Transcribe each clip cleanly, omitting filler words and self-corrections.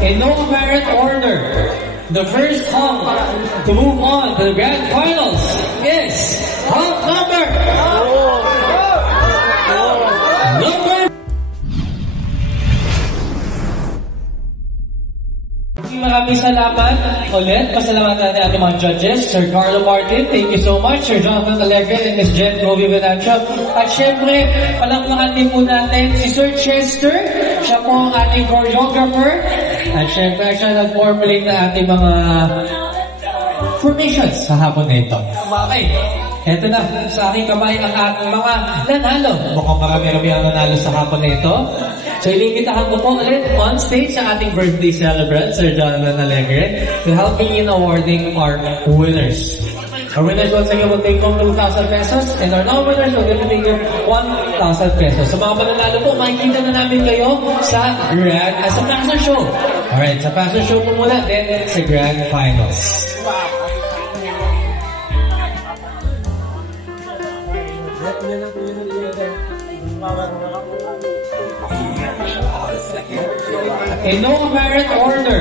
In no apparent order, the first hump to move on to the grand finals is hump number. Maraming salamat ulit. Pasalamatan natin ating mga judges. Sir Carlo Martin, thank you so much. Sir Jonathan Alegre and Ms. Jen Gobi Venancio. At syempre, palakpakan din po natin si Sir Chester. Siya po ang ating choreographer. At syempre, siya nag-formulate na ating mga formations sa hapon na ito. Okay. Ito na, sa aking kamay ang ating mga nanalo. Mukhang marami-rami ang nanalo sa hapon na ito. So, inimbitahan ko po ulit on stage sa ating birthday celebrant, Sir Jonathan Alegre, to help me in awarding our winners. Our winners once again will take home 2,000 pesos and our non-winners will get to take home 1,000 pesos. Sa mga pananalo po, makikita na namin kayo sa sa fashion show. Alright, sa fashion show po muna, then sa grand finals. In no apparent order,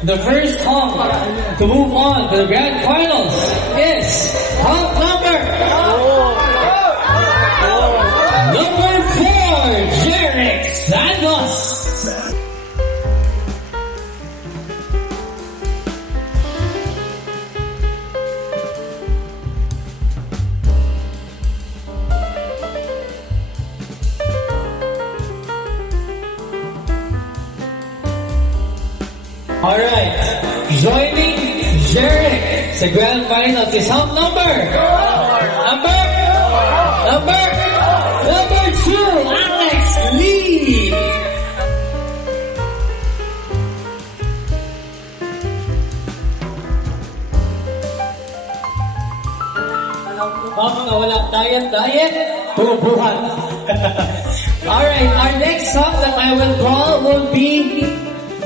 the first hump to move on to the grand finals is hump number 4, Jerick Santos. Alright, joining Jerick sa grand finals is hump number 2, Alex Lee. Wala diet, puro buhat. Alright, our next hump that I will call will be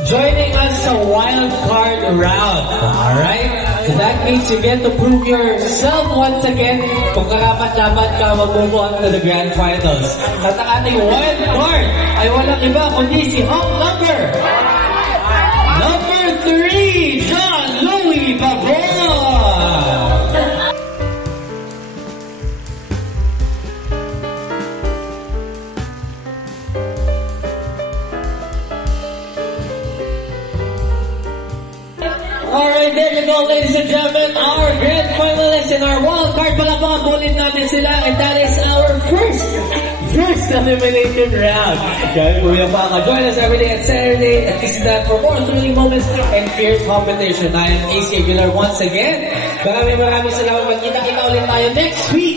joining us sa wild card round. Alright? So that means you get to prove yourself once again kung karapat-dapat ka mag-move on to the grand finals. At ang ating wild card ay walang iba kundi si hump number 3, John Louis Pavon. Alright, there you go, ladies and gentlemen, our grand finalists in our wild card. Palapang bulit natin sila, and that is our first elimination round. Kaya kung yung mga join us every day at Saturday, at this is that for more thrilling moments and fierce competition. I am Ace Aguilar once again. Maraming salamat. Magkita-kita ulit tayo next week.